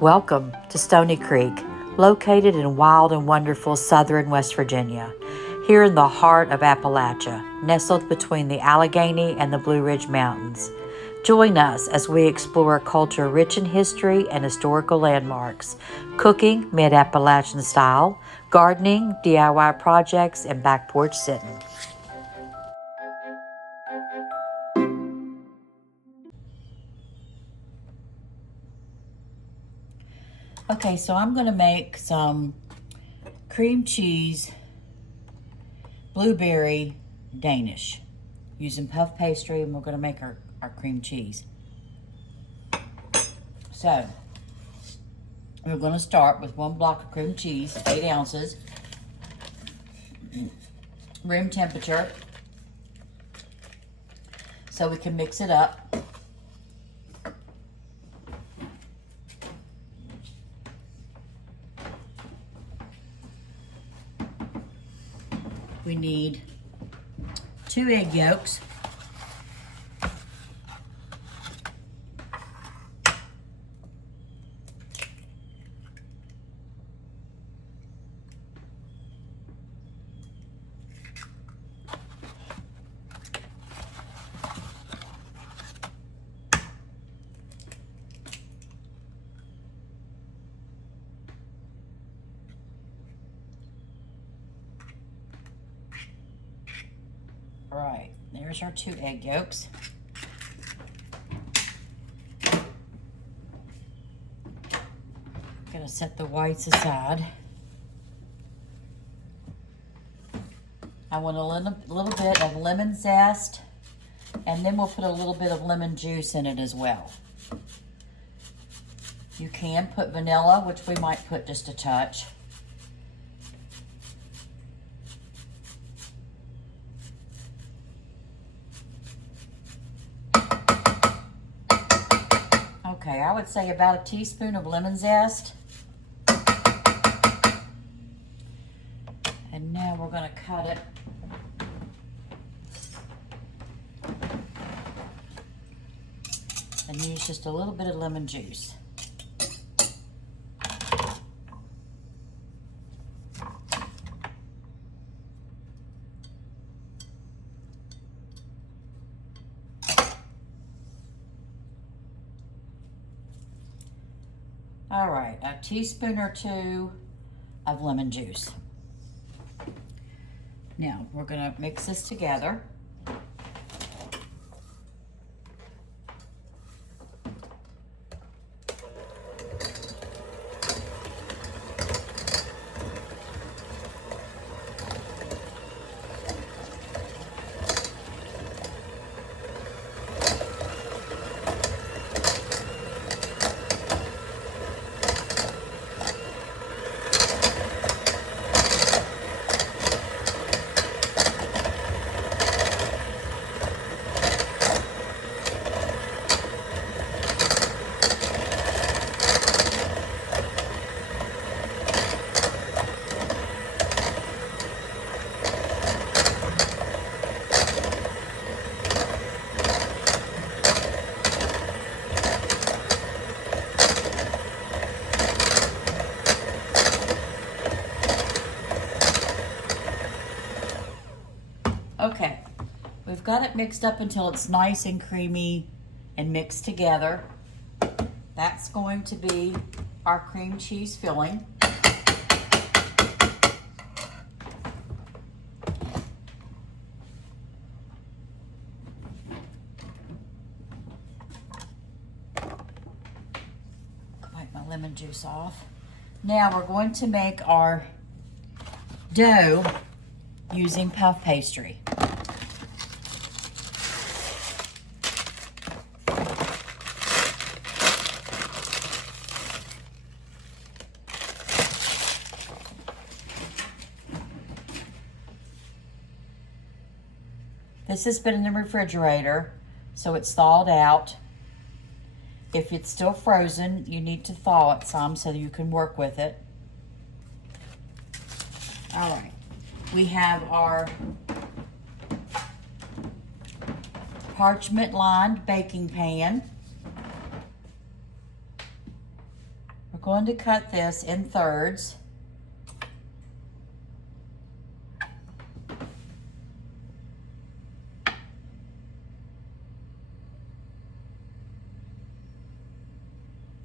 Welcome to Stony Creek, located in wild and wonderful southern West Virginia, here in the heart of Appalachia, nestled between the Allegheny and the Blue Ridge Mountains. Join us as we explore a culture rich in history and historical landmarks, cooking mid-Appalachian style, gardening, DIY projects, and back porch sitting. Okay, so I'm going to make some cream cheese blueberry Danish using puff pastry, and we're going to make our cream cheese. So we're going to start with 1 block of cream cheese, 8 ounces, room temperature, so we can mix it up. We need 2 egg yolks, Right, there's our 2 egg yolks. Gonna set the whites aside. I want a little bit of lemon zest, and then we'll put a little bit of lemon juice in it as well. You can put vanilla, which we might put just a touch. Okay, I would say about a teaspoon of lemon zest. And now we're going to cut it. And use just a little bit of lemon juice. All right, a teaspoon or 2 of lemon juice. Now, we're gonna mix this together. Okay, we've got it mixed up until it's nice and creamy and mixed together. That's going to be our cream cheese filling. Wipe my lemon juice off. Now we're going to make our dough using puff pastry. This has been in the refrigerator, so it's thawed out. If it's still frozen, you need to thaw it some so that you can work with it. All right. We have our parchment lined baking pan. We're We're going to cut this in thirds.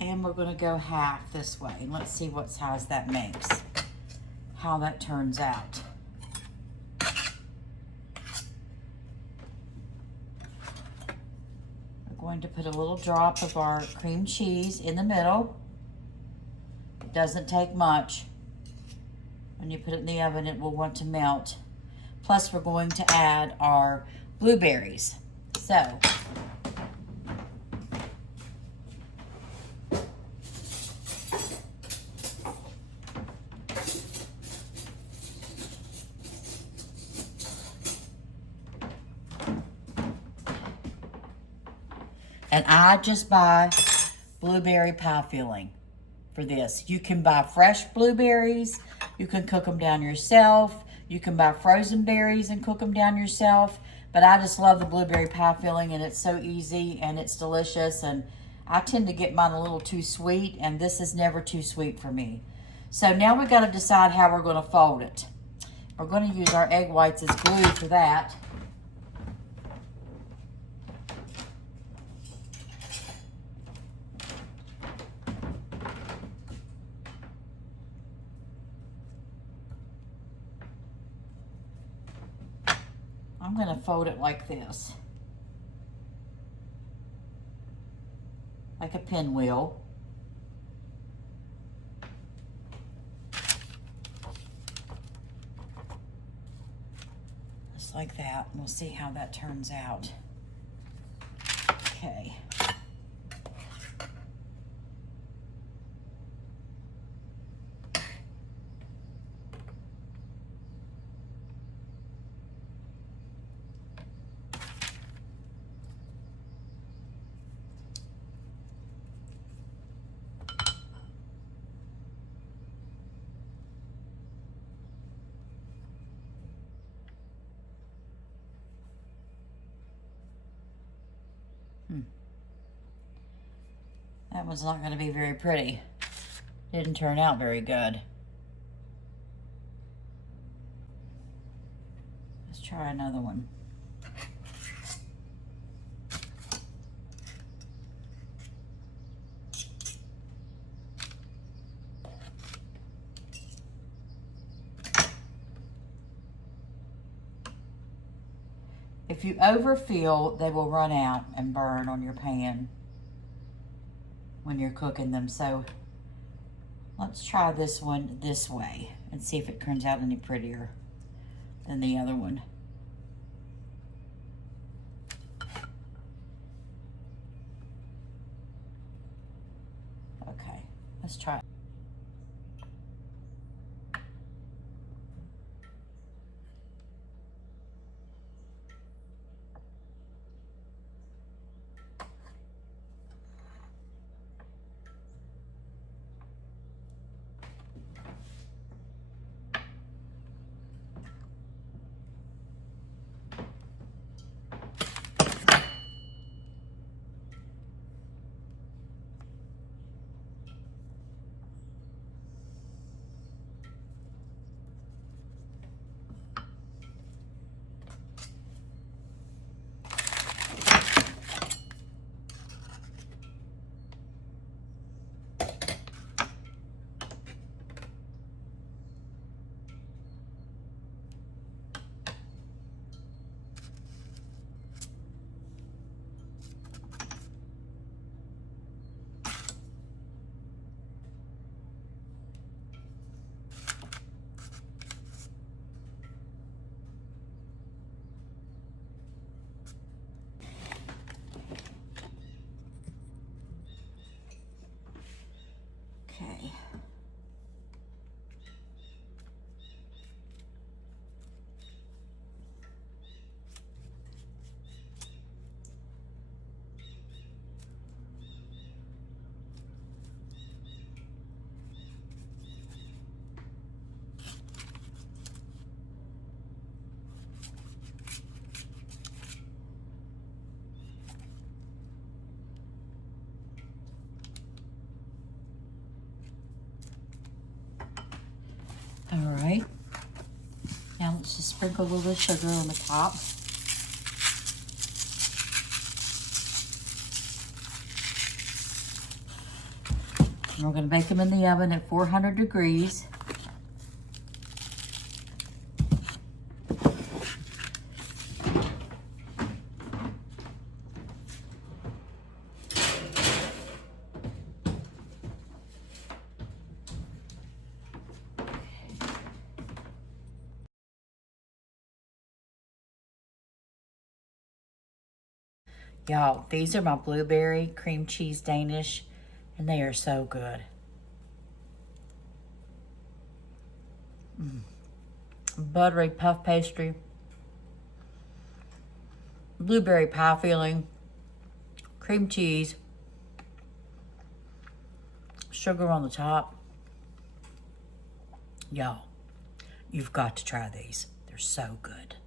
And we're going to go half this way. And let's see what size that makes, how that turns out. We're going to put a little drop of our cream cheese in the middle. It doesn't take much. When you put it in the oven, it will want to melt. Plus, we're going to add our blueberries. So, and I just buy blueberry pie filling for this. You can buy fresh blueberries. You can cook them down yourself. You can buy frozen berries and cook them down yourself. But I just love the blueberry pie filling, and it's so easy and it's delicious. And I tend to get mine a little too sweet, and this is never too sweet for me. So now we've got to decide how we're going to fold it. We're going to use our egg whites as glue for that. I'm going to fold it like this, like a pinwheel. Just like that. We'll see how that turns out. Okay. That one's not going to be very pretty. Didn't turn out very good. Let's try another one. If you overfill, they will run out and burn on your pan when you're cooking them. So let's try this one this way and see if it turns out any prettier than the other one. Okay, let's try it. Okay. All right. Now let's just sprinkle a little bit of sugar on the top. And we're going to bake them in the oven at 400 degrees. Y'all, these are my blueberry cream cheese Danish, and they are so good. Buttery puff pastry, blueberry pie filling, cream cheese, sugar on the top. Y'all, you've got to try these. They're so good.